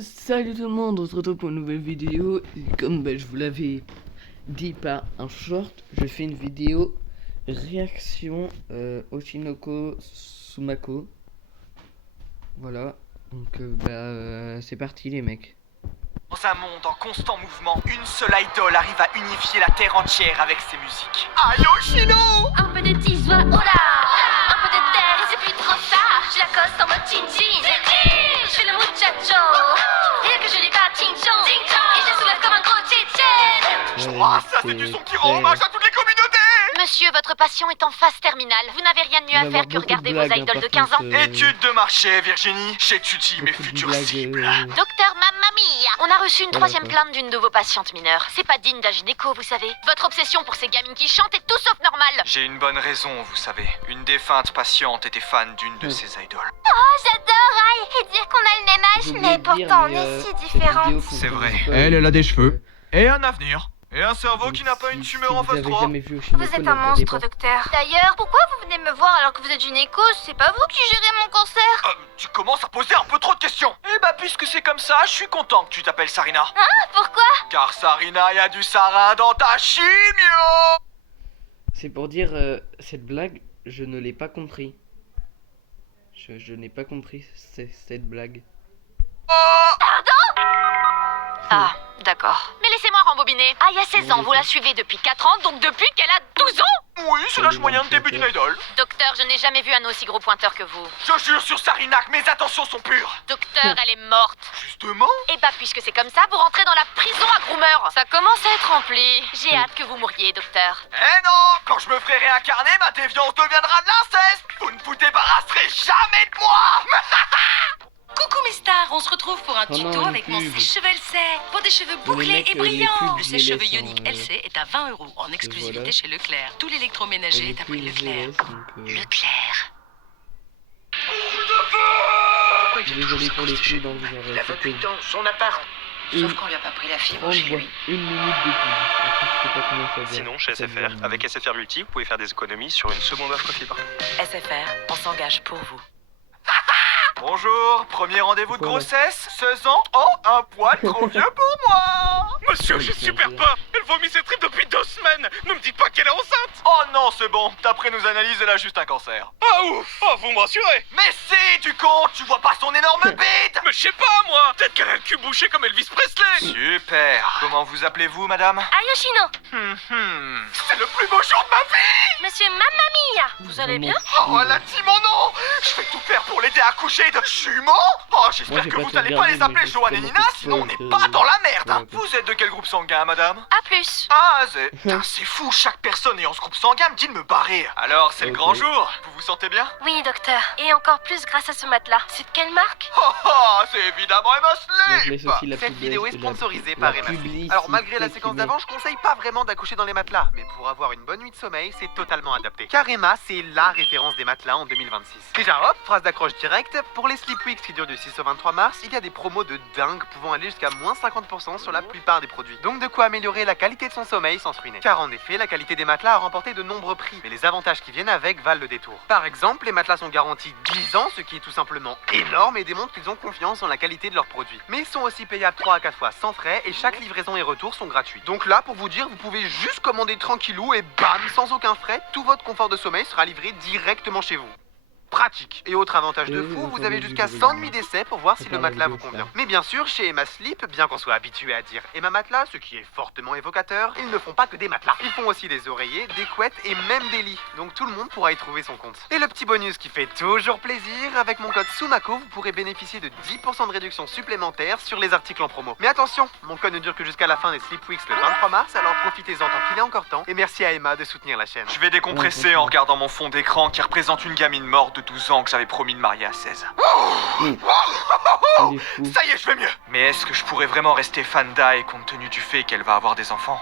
Salut tout le monde, on se retrouve pour une nouvelle vidéo. Et comme je vous l'avais dit par un short, je fais une vidéo réaction Oshinoko Sumako. Voilà, donc c'est parti les mecs. Dans un monde en constant mouvement, une seule idole arrive à unifier la terre entière avec ses musiques. Aïe Oshino! Un peu de tisois, oh là! Un peu de terre et c'est plus trop tard. Je l'accoste en mode chin-chin. Je fais le muchacho. Rien que je l'ai pas ching-chong. Et je soulève comme un gros tchétchène. Ah, ça c'est du son qui rend hommage à toutes les communautés! Monsieur, votre patient est en phase terminale. Vous n'avez rien de mieux à faire que regarder vos idoles de 15 ans. Étude de marché, Virginie. J'étudie mes futures cibles. Docteur Mamma Mia, on a reçu une troisième plainte d'une de vos patientes mineures. C'est pas digne d'un gynéco, vous savez. Votre obsession pour ces gamines qui chantent est tout sauf normale. J'ai une bonne raison, vous savez. Une défunte patiente était fan d'une de ses idoles. Oh, j'adore, Aïe. Et dire qu'on a le même âge, mais pourtant on est si différents. C'est vrai. Elle a des cheveux. Et un avenir. Et un cerveau qui n'a pas une tumeur en phase 3. Vous êtes un monstre, docteur. D'ailleurs, pourquoi vous venez me voir alors que vous êtes gynéco? C'est pas vous qui gérez mon cancer? Tu commences à poser un peu trop de questions. Eh bah puisque c'est comme ça, je suis content que tu t'appelles Sarina. Ah, pourquoi? Car Sarina, y a du sarin dans ta chimio. C'est pour dire, cette blague, je ne l'ai pas compris. Je n'ai pas compris cette blague. Ah, d'accord. Mais laissez-moi rembobiner. Ah, il y a 16 ans, vous la suivez depuis 4 ans, donc depuis qu'elle a 12 ans? Oui, c'est l'âge moyen de début d'une idole. Docteur, je n'ai jamais vu un aussi gros pointeur que vous. Je jure sur Sarina que mes intentions sont pures. Docteur, elle est morte. Justement. Et bah, puisque c'est comme ça, vous rentrez dans la prison à Groomer. Ça commence à être rempli. J'ai hâte que vous mouriez, docteur. Eh non, quand je me ferai réincarner, ma déviance deviendra de l'inceste. Vous ne vous débarrasserez jamais de moi. Coucou mes stars, on se retrouve pour un Oh non, tuto une avec mon pub. sèche-cheveux LC. Pour des cheveux Les bouclés mecs, et les brillants. pubs, Le je les sèche-cheveux laisse Ionic en, LC est à 20 € en exclusivité voilà. chez Leclerc. Tout l'électroménager est à prix Leclerc. Leclerc. Désolé pour les coups dans le genre. La vocutant son apparent. Une- Sauf qu'on lui a pas pris la fibre On chez voit lui. une minute de pub. Après, je sais pas combien ça dure. Sinon, chez Ça SFR, dure, avec SFR Multi, vous pouvez faire des économies sur une seconde offre fibre. SFR, on s'engage pour vous. Bonjour, premier rendez-vous de Voilà. grossesse, 16 ans, oh, un poil trop vieux pour moi. Monsieur, j'ai super peur. Elle vomit ses tripes depuis 2 semaines. Ne me dites pas qu'elle est enceinte. Oh non, c'est bon, d'après nos analyses, elle a juste un cancer. Ah ouf! Oh, vous me rassurez! Mais si, tu comptes, tu vois pas son énorme bite. Mais je sais pas, moi! Peut-être qu'elle a le cul bouché comme Elvis Presley! Super. Comment vous appelez-vous, madame? Ayoshino, C'est le plus beau jour de ma vie. monsieur Mamma Mia, vous allez bien? Oh, elle a dit mon nom. Je vais tout faire pour l'aider à accoucher de jumeaux. Oh, Moi, j'espère j'ai que pas vous tout n'allez pas regardé, les appeler mais je Johan et sais Nina, comment sinon on c'est n'est que- pas dans la merde. Hein. Voilà. Vous êtes de quel groupe sanguin, madame? À plus. Ah, c'est fou, chaque personne ayant ce groupe sanguin me dit de me barrer. Alors, c'est le Ok. grand jour. Vous vous sentez bien? Oui, docteur. Et encore plus grâce à ce matelas. C'est de quelle marque? Oh, oh, c'est évidemment Emma Donc, je laisse Sleep. aussi la Cette pub- vidéo est la- sponsorisée la par Emma Sleep. publicité Alors malgré la séquence qui d'avant, je conseille pas vraiment d'accoucher dans les matelas, mais pour avoir une bonne nuit de sommeil, c'est totalement adapté. Car Emma, c'est la référence des matelas en 2026. Déjà hop, phrase d'accroche directe, pour les Sleep Weeks qui durent du 6 au 23 mars, il y a des promos de dingue pouvant aller jusqu'à moins 50% sur la plupart des produits. Donc de quoi améliorer la qualité de son sommeil sans se ruiner. Car en effet, la qualité des matelas a remporté de nombreux prix, mais les avantages qui viennent avec valent le détour. Par exemple, les matelas sont garantis 10 ans, ce qui est tout simplement énorme et démontre qu'ils ont confiance en la qualité de leurs produits. Mais ils sont aussi payables 3 à 4 fois sans frais et chaque livraison et retour sont gratuits. Donc là, pour vous dire, vous pouvez juste commander tranquillou et bam, sans aucun frais, tout votre confort de sommeil sera livré directement chez vous. Pratique. Et autre avantage de fou, vous avez jusqu'à 100 nuits d'essai pour voir si le matelas vous convient. Mais bien sûr, chez Emma Sleep, bien qu'on soit habitué à dire Emma Matelas, ce qui est fortement évocateur, ils ne font pas que des matelas. Ils font aussi des oreillers, des couettes et même des lits. Donc tout le monde pourra y trouver son compte. Et le petit bonus qui fait toujours plaisir, avec mon code SUMAKO, vous pourrez bénéficier de 10% de réduction supplémentaire sur les articles en promo. Mais attention, mon code ne dure que jusqu'à la fin des Sleep Weeks le 23 mars, alors profitez-en tant qu'il est encore temps. Et merci à Emma de soutenir la chaîne. Je vais décompresser en regardant mon fond d'écran qui représente une gamine morte de 12 ans que j'avais promis de marier à 16. Il est fou. Ça y est, je vais mieux. Mais est-ce que je pourrais vraiment rester fan d'Ai compte tenu du fait qu'elle va avoir des enfants?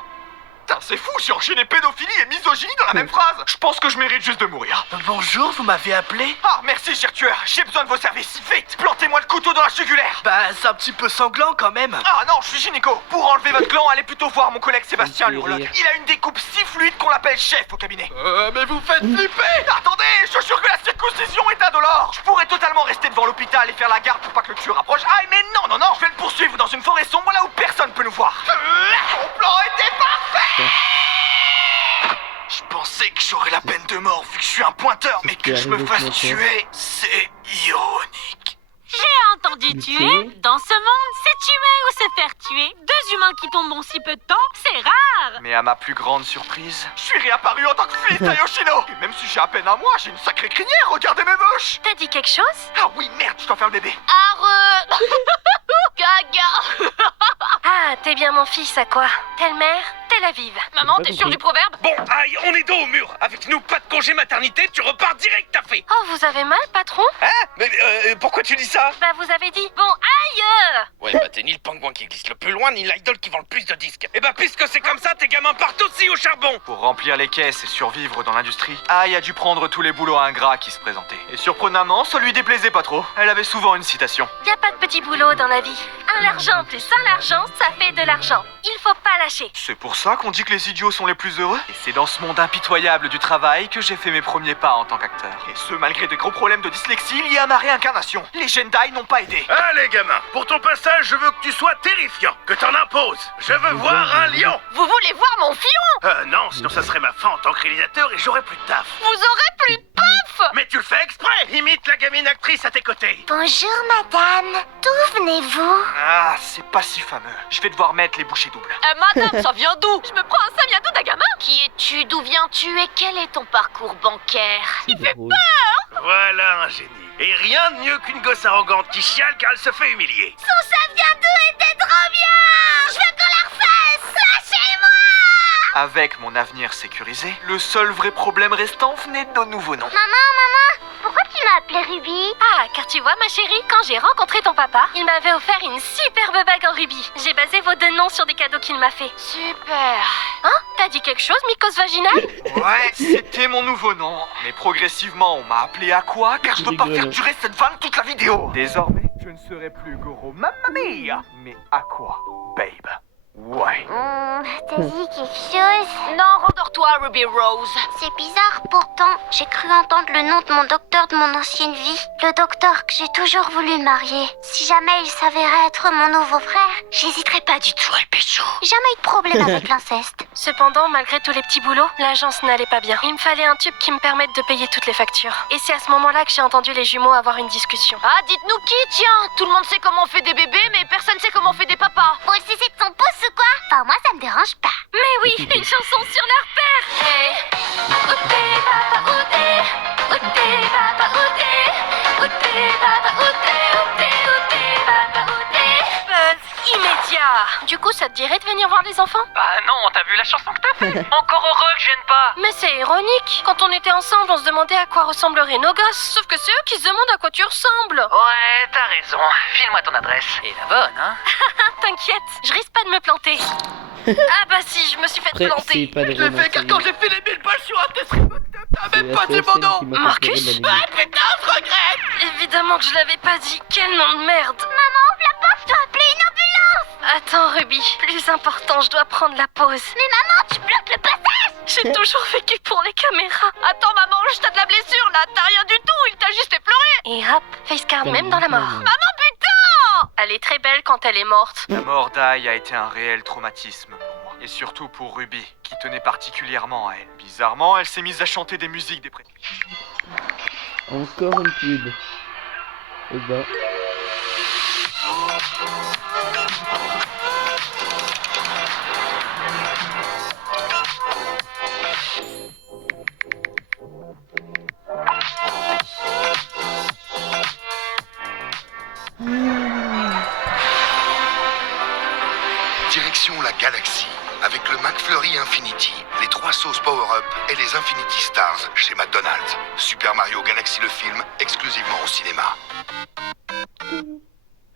Putain, c'est fou, j'ai enchaîné pédophilie et misogynie dans la même phrase. Je pense que je mérite juste de mourir. Bonjour, vous m'avez appelé? Ah, merci, cher tueur. J'ai besoin de vos services. Vite, plantez-moi le couteau dans la jugulaire. Bah, c'est un petit peu sanglant quand même. Ah non, je suis gynéco. Pour enlever votre gland, allez plutôt voir mon collègue Sébastien, Ça me fait l'urologue. rire. Il a une découpe si fluide qu'on l'appelle chef au cabinet. Mais vous faites flipper! Attendez, je jure que la circoncision est indolore. Je pourrais totalement rester devant l'hôpital et faire la garde pour pas que le tueur approche. Ah, mais non, non, non, je vais le poursuivre dans une forêt sombre là où personne peut nous voir. Mon plan était parfait. Je pensais que j'aurais la peine de mort vu que je suis un pointeur, mais que je me fasse tuer, c'est ironique. J'ai entendu tuer. Dans ce monde, c'est tuer ou se faire tuer. Deux humains qui tombent en si peu de temps, c'est rare. Mais à ma plus grande surprise, je suis réapparu en tant que fils d'Ayoshino. Et même si j'ai à peine un mois, j'ai une sacrée crinière, regardez mes bouches. T'as dit quelque chose? Ah oui, merde, je dois faire le bébé. Gaga. Ah, t'es bien mon fils, à quoi? Telle mère, telle à vive. Maman, t'es sûre du proverbe? Bon, aïe, on est dos au mur. Avec nous, pas de congé maternité, tu repars direct, t'as fait. Oh, vous avez mal, patron? Hein? Mais pourquoi tu dis ça? Bah, vous avez dit, bon, aïe! Ouais, bah t'es ni le pingouin qui glisse le plus loin, ni l'idole qui vend le plus de disques. Et bah puisque c'est comme ça, tes gamins partent aussi au charbon. Pour remplir les caisses et survivre dans l'industrie, Aïe a dû prendre tous les boulots ingrats qui se présentaient. Et surprenamment, ça lui déplaisait pas trop. Elle avait souvent une citation. Y a pas de petit boulot dans la vie. Un argent plus un argent, ça fait de l'argent. Il faut pas lâcher. C'est pour ça qu'on dit que les idiots sont les plus heureux. Et c'est dans ce monde impitoyable du travail que j'ai fait mes premiers pas en tant qu'acteur. Et ce, malgré de gros problèmes de dyslexie liés à ma réincarnation. Les Jendai n'ont pas aidé. Allez, gamin, pour ton passage, je veux que tu sois terrifiant, que t'en imposes. Je veux voir un lion. Vous voulez voir mon fion? Non, sinon ça serait ma fin en tant que réalisateur et j'aurais plus de taf. Vous aurez plus de paf. Mais tu le fais exprès. Imite la gamine actrice à tes côtés. Bonjour, madame. D'où venez-vous? Ah, c'est pas si fameux. Je vais devoir mettre les bouchées doubles. Madame, ça vient d'où? Je me prends un samiadou d'un gamin? Qui es-tu? D'où viens-tu? Et quel est ton parcours bancaire? C'est drôle. Voilà un génie. Et rien de mieux qu'une gosse arrogante qui chiale car elle se fait humilier. Son samiadou était trop bien! Je veux qu'on la refasse! Lâchez-moi! Avec mon avenir sécurisé, le seul vrai problème restant venait de nos nouveaux noms. Maman, pourquoi tu m'as appelée Ruby? Ah, car tu vois, ma chérie, quand j'ai rencontré ton papa, il m'avait offert une superbe bague en rubis. J'ai basé vos deux noms sur des cadeaux qu'il m'a fait. Super! Hein? T'as dit quelque chose, mycose vaginale? Ouais, c'était mon nouveau nom. Mais progressivement, on m'a appelé Aqua car je veux pas faire durer cette vanne toute la vidéo. Désormais, je ne serai plus Goro Mamma Mia, mais Aqua, babe. Ouais. T'as dit quelque chose? Non, rendors-toi, Ruby Rose. C'est bizarre, pourtant, j'ai cru entendre le nom de mon docteur de mon ancienne vie. Le docteur que j'ai toujours voulu marier. Si jamais il s'avérait être mon nouveau frère, j'hésiterais pas du tout à le pécho. Jamais eu de problème avec l'inceste. Cependant, malgré tous les petits boulots, l'agence n'allait pas bien. Il me fallait un tube qui me permette de payer toutes les factures. Et c'est à ce moment-là que j'ai entendu les jumeaux avoir une discussion. Ah, dites-nous qui, tiens! Tout le monde sait comment on fait des bébés, mais personne sait comment on fait des papas. Pour le cesser de son pouce ou quoi? Enfin, moi, ça me dérange pas. Mais oui, une chanson sur leur père. Hey. Où t'es, papa, où t'es? Où t'es, papa, où t'es? Où t'es, papa, où t'es? Où t'es, papa, où t'es? Buzz immédiat. Du coup, ça te dirait de venir voir les enfants? Bah non, t'as vu la chanson que t'as fait? Encore heureux que je vienne pas. Mais c'est ironique. Quand on était ensemble, on se demandait à quoi ressembleraient nos gosses. Sauf que c'est eux qui se demandent à quoi tu ressembles. Ouais, t'as raison. File-moi ton adresse. Et la bonne, hein? T'inquiète, je risque pas de me planter. Ah bah si, je me suis fait Après, c'est planter. pas des Je l'ai fait car quand j'ai fait les 1000 balles sur un test remote, t'as même pas dit mon nom. Marcus? Ah putain, je regrette. Évidemment que je l'avais pas dit. Quel nom de merde. Maman, ouvre la porte, je dois appeler une ambulance. Attends, Ruby, plus important, je dois prendre la pause. Mais maman, tu bloques le passage. J'ai toujours vécu pour les caméras. Attends, maman, je t'ai de la blessure, là. T'as rien du tout, il t'a juste effleuré. Et hop, facecard même dans la mort. Maman, putain! Elle est très belle quand elle est morte. La mort d'Aïe a été un réel traumatisme pour moi. Et surtout pour Ruby, qui tenait particulièrement à elle. Bizarrement, elle s'est mise à chanter des musiques dépressives. Encore une pub. Et bah. Direction la galaxie, avec le McFlurry Infinity, les 3 sauces Power-Up et les Infinity Stars chez McDonald's. Super Mario Galaxy le film, exclusivement au cinéma.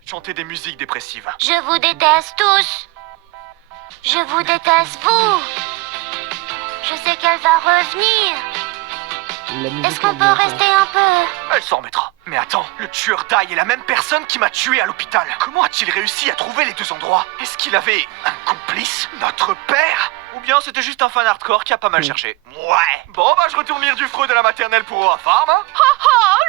Chanter des musiques dépressives. Je vous déteste tous. Je vous déteste vous. Je sais qu'elle va revenir. La musique Est-ce qu'on est peut bien, rester un peu? Elle s'en remettra. Mais attends, le tueur d'Ai est la même personne qui m'a tué à l'hôpital. Comment a-t-il réussi à trouver les deux endroits? Est-ce qu'il avait un complice? Notre père? Ou bien c'était juste un fan hardcore qui a pas mal cherché? Ouais. Bon bah je retourne lire du Freud de la maternelle pour Oa Farm, hein.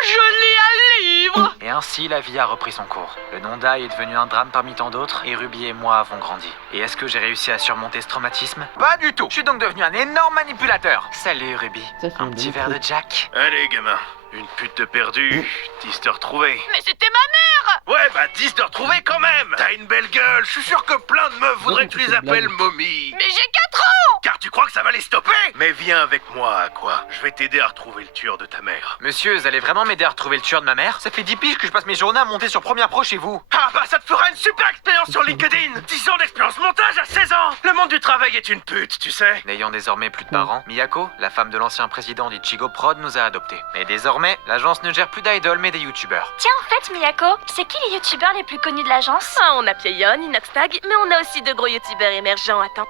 Je lis un livre. Et ainsi, la vie a repris son cours. Le nom d'Ai est devenu un drame parmi tant d'autres, et Ruby et moi avons grandi. Et est-ce que j'ai réussi à surmonter ce traumatisme? Pas du tout. Je suis donc devenu un énorme manipulateur. Salut Ruby. Ça, c'est Un une petit bonne verre idée. de Jack? Allez, gamin. Une pute de perdu, 10 de retrouvée. Mais c'était ma mère. Ouais, bah 10 de retrouvée quand même. T'as une belle gueule. Je suis sûr que plein de meufs voudraient que tu les c'est une appelles blague. momie. Mais j'ai 4 ans. Car tu crois que ça va les stopper? Mais viens avec moi, quoi. Je vais t'aider à retrouver le tueur de ta mère. Monsieur, vous allez vraiment m'aider à retrouver le tueur de ma mère? Ça fait 10 piges que je passe mes journées à monter sur Première Pro chez vous. Ah bah ça te fera une super expérience sur LinkedIn. 10 ans d'expérience montage à 16 ans. Le monde du travail est une pute, tu sais. N'ayant désormais plus de parents, Miyako, la femme de l'ancien président d'Ichigo Prod, nous a adoptés. Et désormais, l'agence ne gère plus d'idoles mais des youtubeurs. Tiens, en fait, Miyako, c'est qui les youtubeurs les plus connus de l'agence? Ah, on a Pieyon, Inoxtag, mais on a aussi de gros youtubeurs émergents. Attends.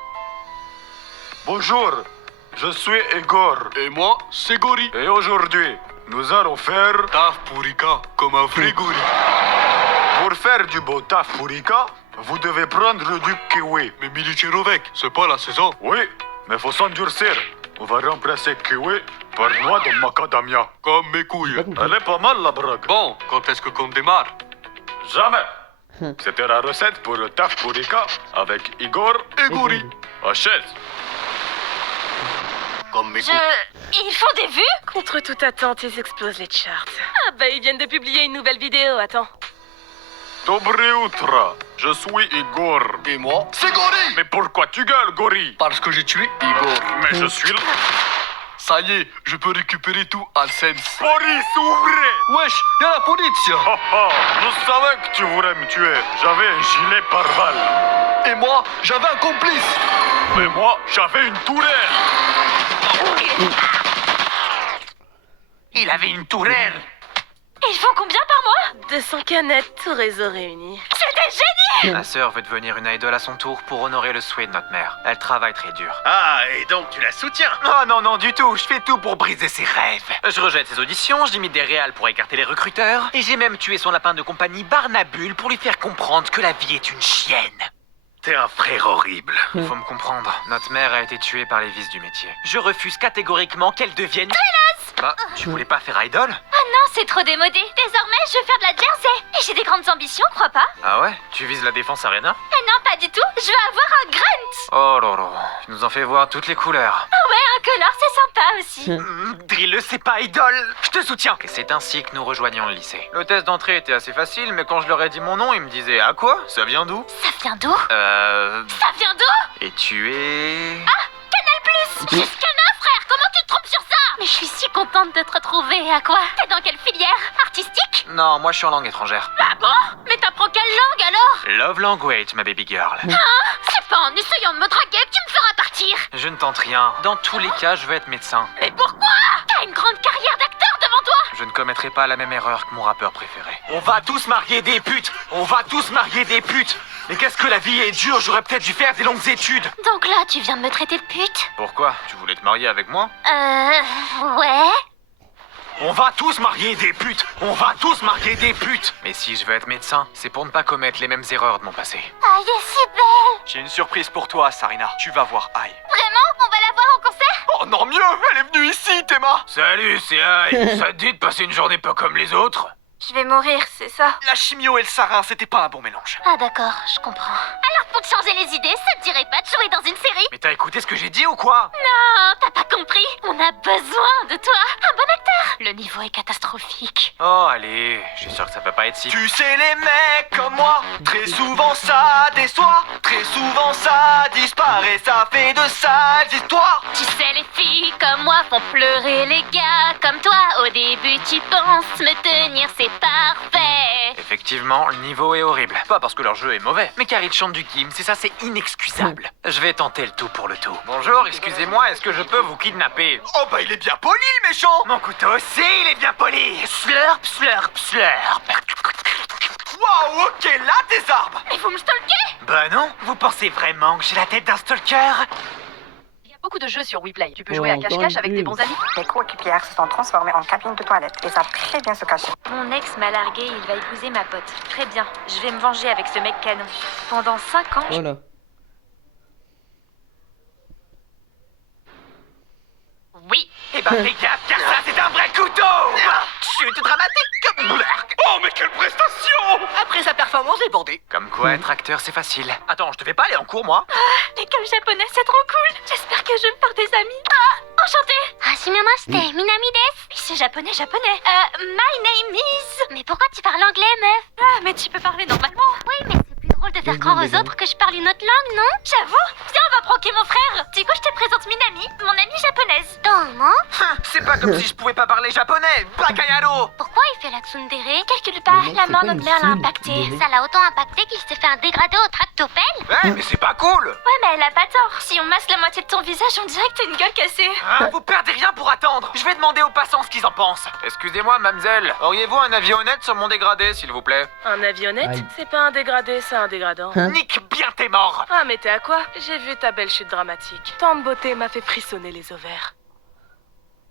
Bonjour, je suis Igor. Et moi, c'est Gori. Et aujourd'hui, nous allons faire taf pour Ika comme un vrai gorille. Pour faire du beau taf pour Ika, vous devez prendre du kiwi. Mais Milicherovek, c'est pas la saison. Oui, mais faut s'endurcir. On va remplacer kiwi par noix de macadamia. Comme mes couilles. Elle est pas mal la brogue. Bon, quand est-ce qu'on démarre? Jamais. C'était la recette pour le taf pour Ika avec Igor et Gori. Achète. Comme mes couilles. Ils font des vues? Contre toute attente, ils explosent les charts. Ah bah, ils viennent de publier une nouvelle vidéo, attends. Dobré Outra, je suis Igor. Et moi, c'est Gori. Mais pourquoi tu gueules, Gori? Parce que j'ai tué Igor. Mais je suis là. Ça y est, je peux récupérer tout en sense. Boris, ouvrez! Wesh, y'a la police. Oh oh, je savais que tu voulais me tuer. J'avais un gilet pare-balles. Et moi, j'avais un complice. Mais moi, j'avais une tourelle. Il avait une tourelle. Ils font combien par mois? 200 canettes, tout réseau réuni. C'était génial! Ma sœur veut devenir une idole à son tour pour honorer le souhait de notre mère. Elle travaille très dur. Ah, et donc tu la soutiens? Oh non, non, du tout. Je fais tout pour briser ses rêves. Je rejette ses auditions, je limite des réals pour écarter les recruteurs. Et j'ai même tué son lapin de compagnie Barnabule pour lui faire comprendre que la vie est une chienne. T'es un frère horrible. Faut me comprendre. Notre mère a été tuée par les vices du métier. Je refuse catégoriquement qu'elle devienne... Bah, tu voulais pas faire idol? Ah non, c'est trop démodé. Désormais, je veux faire de la jersey. Et j'ai des grandes ambitions, crois pas? Ah ouais? Tu vises la Défense Arena? Ah non, pas du tout. Je veux avoir un grunt. Oh là là, tu nous en fais voir toutes les couleurs. Ah ouais, un color, c'est sympa aussi. Drilleux, c'est pas idole. Je te soutiens. Et c'est ainsi que nous rejoignions le lycée. Le test d'entrée était assez facile, mais quand je leur ai dit mon nom, ils me disaient « Ah quoi? Ça vient d'où ?» Ça vient d'où? Ça vient d'où? Et tu es... Ah, Canal+. Jusqu'à frère, comment tu te trompes sur ça? Mais je suis si contente de te retrouver. À quoi? T'es dans quelle filière? Artistique? Non, moi je suis en langue étrangère. Ah bon? Mais t'apprends quelle langue alors? Love language, ma baby girl. C'est pas en essayant de me draguer que tu me feras partir. Je ne tente rien. Dans tous les cas, je veux être médecin. Mais pourquoi? T'as une grande carrière d'acteur devant toi. Je ne commettrai pas la même erreur que mon rappeur préféré. On va tous marier des putes. On va tous marier des putes. Mais qu'est-ce que la vie est dure, j'aurais peut-être dû faire des longues études. Donc là, tu viens de me traiter de pute? Pourquoi? Tu voulais te marier avec moi? Ouais. On va tous marier des putes. On va tous marier des putes. Mais si je veux être médecin, c'est pour ne pas commettre les mêmes erreurs de mon passé. Aïe est si belle. J'ai une surprise pour toi, Sarina. Tu vas voir Ai. Vraiment? On va la voir en concert? Oh non, mieux! Elle est venue ici, Théma! Salut, c'est Ai. Ça te dit de passer une journée pas comme les autres? Je vais mourir, c'est ça? La chimio et le sarin, c'était pas un bon mélange. Ah d'accord, je comprends. Alors pour te changer les idées, ça te dirait pas de jouer dans une série? Mais t'as écouté ce que j'ai dit ou quoi? Non, t'as pas compris. On a besoin de toi. Un bon acteur. Le niveau est catastrophique. Oh, allez, je suis sûr que ça peut pas être si... Tu sais, les mecs comme moi, très souvent ça déçoit. Très souvent ça disparaît, ça fait de sales histoires. Tu sais, les filles comme moi font pleurer les gars comme toi. Au début, tu penses me tenir, c'est parfait. Effectivement, le niveau est horrible. Pas parce que leur jeu est mauvais, mais car ils chantent du Kim, c'est ça, c'est inexcusable. Je vais tenter le tout pour le tout. Bonjour, excusez-moi, est-ce que je peux vous kidnapper? Oh bah il est bien poli, le méchant. Mon couteau aussi, il est bien poli. Slurp, slurp, slurp. Waouh, ok, là tes arbres. Mais vous me stalkez? Bah non, vous pensez vraiment que j'ai la tête d'un stalker? beaucoup de jeux sur WePlay. Tu peux jouer à cache-cache avec tes bons amis. Les coéquipières se sont transformées en cabines de toilette et savent très bien se cacher. Mon ex m'a largué, il va épouser ma pote. Très bien, je vais me venger avec ce mec canon. Pendant 5 ans, Voilà. Oui. Eh ben fais gaffe, car ça c'est un vrai couteau. Chute dramatique. Oh, mais quelle prestation! Après sa performance débordée. Comme quoi, être acteur, c'est facile. Attends, je devais pas aller en cours, moi? l'école japonaise, c'est trop cool. J'espère que je vais me faire des amis. Ah, enchantée. Hashimemashite, Minami desu. Oui, c'est japonais. My name is... Mais pourquoi tu parles anglais, meuf? Ah, mais tu peux parler normalement. Oui, mais c'est plus drôle de faire croire aux autres que je parle une autre langue, non? J'avoue. Viens, on va broquer mon frère. Du coup, je te présente Minami, mon amie japonaise. Comment? C'est pas comme si je pouvais pas parler japonais, Bakayaro! Pourquoi il fait la tsundere? Calcule pas, Mais non, la c'est mort pas notre une mère l'a tsundere. impacté. Ça l'a autant impacté qu'il s'est fait un dégradé au tractopelle? Eh, mais c'est pas cool! Ouais, mais elle a pas tort. Si on masse la moitié de ton visage, on dirait que t'as une gueule cassée. Hein, vous perdez rien pour attendre! Je vais demander aux passants ce qu'ils en pensent. Excusez-moi, mademoiselle, auriez-vous un avionnette sur mon dégradé, s'il vous plaît? Un avionnette? Aïe. C'est pas un dégradé, c'est un dégradant. Hein? Nique bien tes morts! Ah, mais t'es à quoi? J'ai vu ta belle chute dramatique. Tant de beauté m'a fait frissonner les ovaires.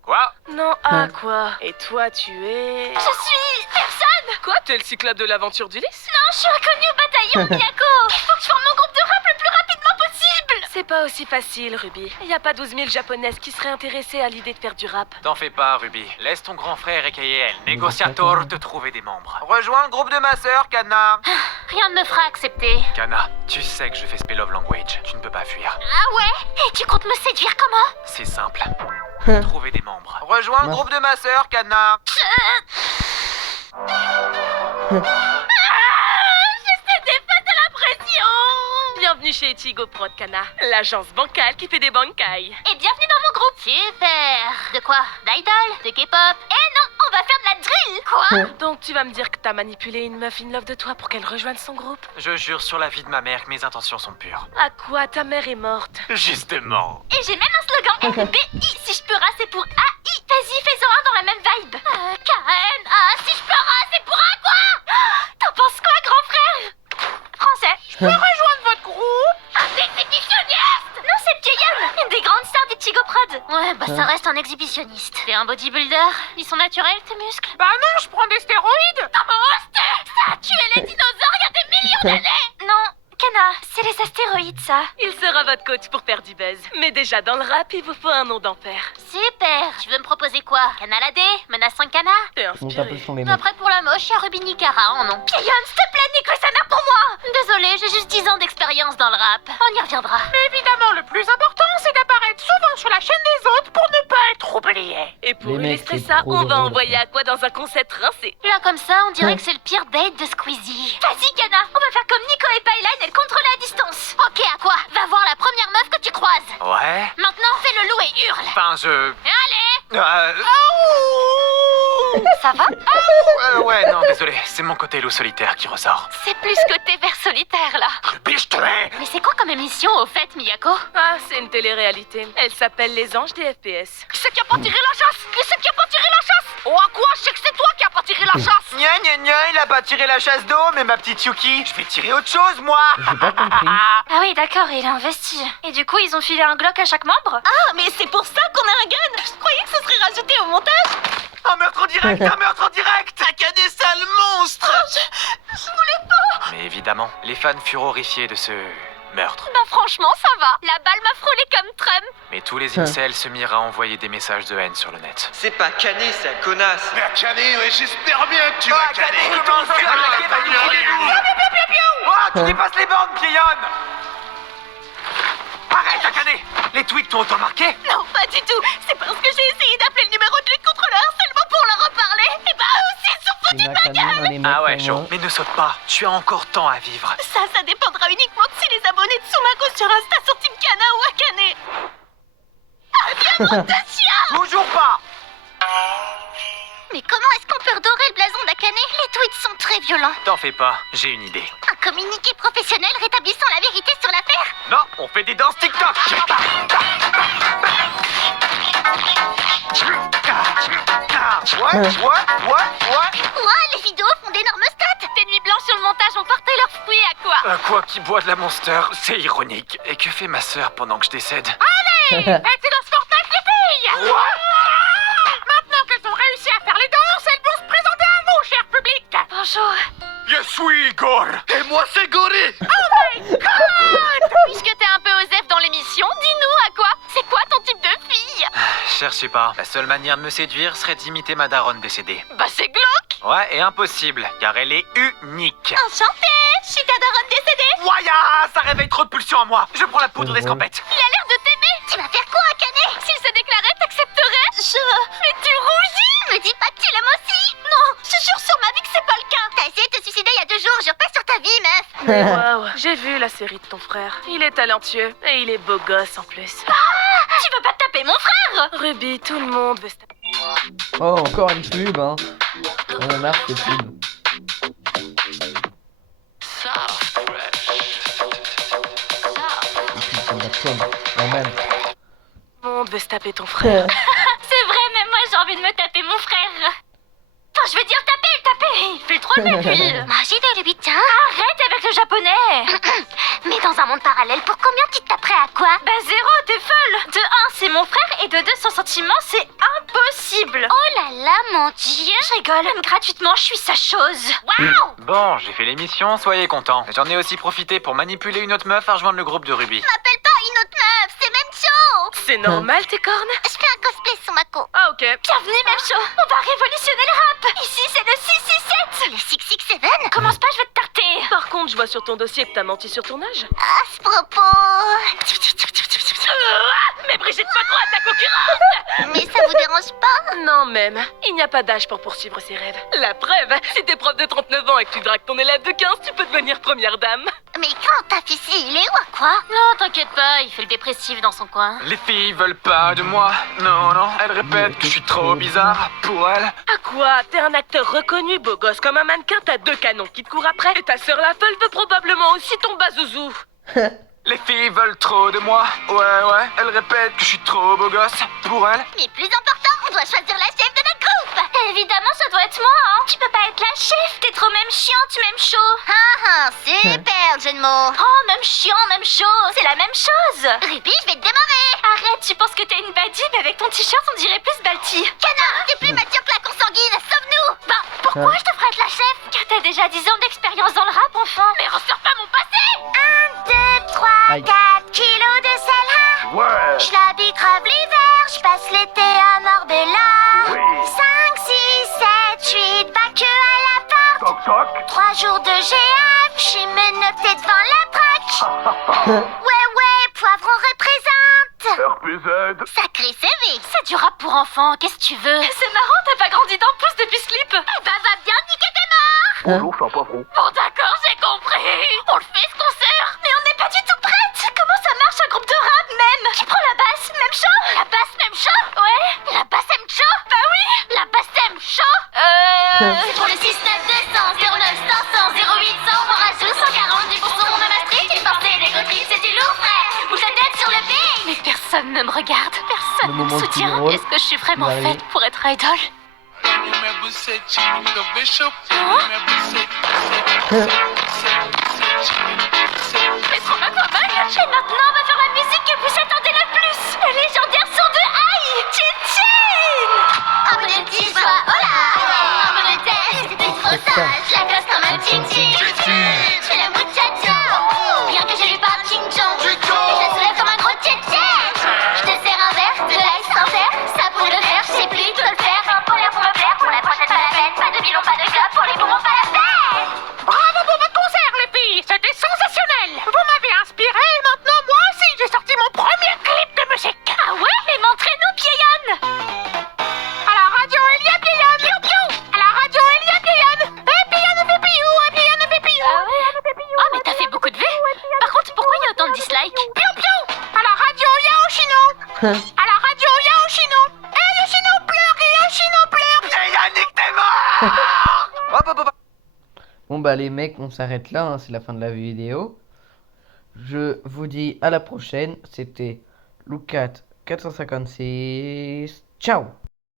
Quoi? Non, ah quoi? Et toi, tu es... Je suis personne. Quoi? T'es le cyclope de l'aventure d'Ulysse? Non, je suis inconnue au bataillon, Miyako. Il faut que je forme mon groupe de rap le plus rapidement possible. C'est pas aussi facile, Ruby. Y a pas 12 000 japonaises qui seraient intéressées à l'idée de faire du rap. T'en fais pas, Ruby. Laisse ton grand frère Ekael, négociateur, te trouver des membres. Rejoins le groupe de ma sœur, Kana. Rien ne me fera accepter. Kana, tu sais que je fais Spell Love Language. Tu ne peux pas fuir. Ah ouais? Et tu comptes me séduire comment? C'est simple. Trouver des membres. Rejoins le Non. groupe de ma sœur, Kana. J'essaie d'effacer la pression. Bienvenue chez Ichigo Prod, Kana, l'agence bancale qui fait des bankai. Et bienvenue dans mon groupe. Super. De quoi? D'idol? De K-pop? Eh non, on va faire de la drill. Quoi? Donc tu vas me dire que t'as manipulé une meuf in love de toi pour qu'elle rejoigne son groupe? Je jure sur la vie de ma mère que mes intentions sont pures. À quoi? Ta mère est morte. Justement. Et j'ai même un slogan RBI, si je peux ras, c'est pour AI. Vas-y, fais-en un dans la même vibe. Karen, si je peux ras, c'est pour un quoi? T'en penses quoi, grand frère? Français. Je peux rejoindre votre groupe? Un exhibitionniste? Non, c'est Jaeyeon, une des grandes stars d'Ichigo Prod. Ouais, bah ça reste un exhibitionniste. T'es un bodybuilder? Ils sont naturels, tes muscles? Bah non, je prends des stéroïdes. Ça a tué les dinosaures il y a des millions d'années. Non, Kana, c'est les astéroïdes, ça. Il sera votre coach pour faire du buzz. Mais déjà, dans le rap, il vous faut un nom d'ampère. Super. Tu veux me proposer quoi? Kana la D? Menace 5 Kana? T'es On inspiré. t'appelle son les mots. Après, pour la moche, il y a Ruby Nikara en nom. Pion, s'il te plaît, nique le sana pour moi. Désolée, j'ai juste 10 ans d'expérience dans le rap. On y reviendra. Mais évidemment, le plus important, c'est d'apparaître souvent sur la chaîne des autres pour ne pas être oublié. Et pour Les mecs, illustrer c'est ça, trop on va drôle, envoyer ça. Aqua dans un concept rincé. Là, comme ça, on dirait que c'est le pire date de Squeezie. Vas-y, Kana, on va faire comme Nico et Payline et le contrôler à distance. Ok, Aqua, va voir la première meuf que tu croises. Ouais. Maintenant, fais le loup et hurle. Enfin, je... Allez. Ça va? Ouais, non, désolé. C'est mon côté loup solitaire qui ressort. C'est plus côté vers solitaire, là. Biche, je te hais. Mais c'est quoi comme émission, au fait, Miyako? Ah, c'est une télé-réalité. Elle s'appelle Les Anges des FPS. Qui c'est qui a pas tiré la chasse? Qui c'est qui a pas tiré la chasse? Oh, à quoi? Je sais que c'est toi qui a pas tiré la chasse. Gna gna gna, il a pas tiré la chasse d'eau, mais ma petite Yuki, je vais tirer autre chose, moi. J'ai pas compris. Ah oui, d'accord, il a investi. Et du coup, ils ont filé un Glock à chaque membre? Ah, mais c'est pour ça qu'on a un gun. Je croyais que ce serait rajouté au montage. Un meurtre en direct, un meurtre en direct. T'as qu'à des sales monstres. Je voulais pas. Mais évidemment, les fans furent horrifiés de ce meurtre. Bah franchement, ça va. La balle m'a frôlé comme Trump. Mais tous les incels se mirent à envoyer des messages de haine sur le net. C'est pas cané, c'est un connasse. Mais Canet, ouais, j'espère bien que tu vas Canet, Canet. comment ça va, la guerre va nous filer le loup. Oh, tu dépasses les bornes, Pion. Arrête, Akane. Les tweets t'ont autant marqué? Non, pas du tout. C'est parce que j'ai essayé d'appeler le numéro de lutte contre le harcèlement pour leur en parler. Et bah aussi, ils sont foutus de ma gueule. Ah ouais, chaud. Mais ne saute pas. Tu as encore temps à vivre. Ça dépendra uniquement de si les abonnés de Sumako sur Insta sont Team Kana ou Akane. Ah, viens, bande de chiens. Toujours pas. Mais comment est-ce qu'on peut redorer le blason d'Akane? Les tweets sont très violents. T'en fais pas, j'ai une idée. Un communiqué professionnel rétablissant la vérité sur l'affaire? Non, on fait des danses TikTok. Quoi? Les vidéos font d'énormes stats? Tes nuits blanches sur le montage ont porté leurs fruits à quoi? Un quoi qui boit de la Monster, c'est ironique. Et que fait ma sœur pendant que je décède? Allez, mettez dans ce Fortnite, les filles. Maintenant qu'elles ont réussi à faire les danses, elles vont se présenter à vous, cher public. Bonjour. Je suis Igor. Et moi, c'est Gori. Puisque t'es un peu osef dans l'émission, dis-nous à quoi? C'est quoi ton type de fille? Cherchez pas. La seule manière de me séduire serait d'imiter ma daronne décédée. Bah c'est glauque. Ouais, et impossible, car elle est unique. Enchantée, je suis ta daronne décédée. Waya, ça réveille trop de pulsions en moi. Je prends la poudre d'escampette. Il a l'air de t'aimer. Tu vas faire quoi à Canet? S'il se déclarait, t'accepterais? Mais tu rougis. Me dis pas que tu l'aimes aussi. Non, je jure sur ma vie que c'est pas le cas. T'as essayé de te suicider il y a 2 jours, je repasse sur ta vie, meuf. Mais waouh, j'ai vu la série de ton frère. Il est talentueux et il est beau gosse en plus. Tu veux pas taper mon frère? Ruby, tout le monde veut se taper. Oh, encore une pub, hein. On en a marre ces pubs. Putain, la pomme, la même. Tout le monde veut se taper ton frère. C'est vrai, même moi j'ai envie de me taper mon frère. Enfin, je veux dire taper. Il fait le troll depuis. Magie de Ruby, tiens. Arrête avec le japonais. Mais dans un monde parallèle, pour combien tu te taperais à quoi? Bah 0, t'es folle. De 1, c'est mon frère, et de 2, sans sentiment, c'est impossible. Oh là là, mon Dieu. Je rigole, même gratuitement, je suis sa chose. Waouh. Bon, j'ai fait l'émission, soyez contents. J'en ai aussi profité pour manipuler une autre meuf à rejoindre le groupe de Ruby. M'appelle pas une autre meuf, c'est même chaud. C'est normal tes cornes? Je fais un cosplay sur Mako. Ah ok. Bienvenue, même show. On va révolutionner le rap. Ici, c'est le 667. Le 667? Commence pas, je vais te tarter. Par contre, je vois sur ton dossier que t'as menti sur ton âge. À ce propos... Mais Brigitte pas trop à ta concurrence. Mais ça vous dérange pas? Non même, il n'y a pas d'âge pour poursuivre ses rêves. La preuve, si t'es prof de 39 ans et que tu dragues ton élève de 15, tu peux devenir première dame. Mais quand ta fille ici, il est où à quoi? Non, t'inquiète pas, il fait le dépressif dans son coin. Les filles veulent pas de moi. Non, non, elles répètent que je suis trop bizarre pour elles. À quoi? T'es un acteur reconnu, beau gosse comme un mannequin, t'as 2 canons qui te courent après. Et ta sœur la folle veut probablement aussi ton bazouzou. Les filles veulent trop de moi. Ouais, elles répètent que je suis trop beau gosse pour elles. Mais plus important, on doit choisir la chef de notre groupe. Évidemment, ça doit être moi, hein. Tu peux pas être la chef, t'es trop même chiante, même chaud. Super, jeu de mots. Oh, même chiant, même chaud, c'est la même chose. Ruby, je vais te démarrer. Arrête, tu penses que t'es une badie, mais avec ton t-shirt, on dirait plus Balti. Canard, t'es plus mature que la consanguine, sauve-nous. Bah, pourquoi je te ferais être la chef? Car t'as déjà 10 ans d'expérience dans le rap, enfin. Mais ressors pas mon passé. 1, 2, 3, 4 kilos de celle-là. Ouais. Je l'habille grave l'hiver, je passe l'été à Marbella. 5, 6, 7, 8, pas que à la porte. Toc toc. 3 jours de GF, j'ai menotté devant la traque. Ouais, poivron représente. RPZ. Sacré CV. C'est du rap pour enfants, qu'est-ce que tu veux? C'est marrant, t'as pas grandi d'un pouce depuis Slip. Bah va bien niquer tes morts. Bonjour, c'est un poivron. Bon d'accord, j'ai compris. On le fait ce concert. Mais on n'est pas du tout prête. Comment ça marche un groupe de rap même? Tu prends la basse, même chaud? La basse, même chaud? Ouais. La basse, même chaud? Bah oui. La basse, même chaud? C'est pour le 6, 9, 200, 09, 500, 0800, on rajoute 140 du bourson de Maastricht, une pensée d'égotrice, c'est du lourd frère. Bouge la tête sur le beat. Mais personne ne me regarde, Le personne ne moment me le plus soutient. drôle Est-ce que je suis vraiment qui m'arrive. faite pour être idol? Mais trop bien pas mal. Et maintenant, on va faire la musique que vous attendez le plus. Le légendaire son de Aïe, Chin Chin. Un peu de petit joie, oh là. Un peu de tête, c'était trop sage. La gosse comme un Chin Chin. Je fais la muchacha. Bien que je lui parle Ching Chong. Et je la soulève comme un gros tchétchène. Je te sers un verre, de l'ice sans verre. Ça pour le faire, je sais plus tout le faire. Un polaire pour me plaire, pour la prochaine pas la peine. Pas de bilan, pas de club, pour les poumons pas la peine. Bravo pour votre concert, les filles. C'était sensationnel. Vous m'avez inspiré et maintenant, moi aussi, j'ai sorti mon premier clip de musique. Ah ouais? Mais montrez-nous, Pieyon. À la radio, il y a Pion, piou piou. À la radio, il y a Pion. Et Pion fait piou, et Pion fait piou. Ah ouais? Ah mais t'as fait beaucoup de vues. Par contre, pourquoi il y a autant de dislikes? Piou piou. À la radio, il y a Oshino. À la radio, il y a Oshino. Et Yoshino pleure, et Yoshino pleure. Et Yannick, t'es mort. Hop, hop, hop. Bon bah les mecs, on s'arrête là, hein, c'est la fin de la vidéo. Je vous dis à la prochaine, c'était Loukat 456. Ciao.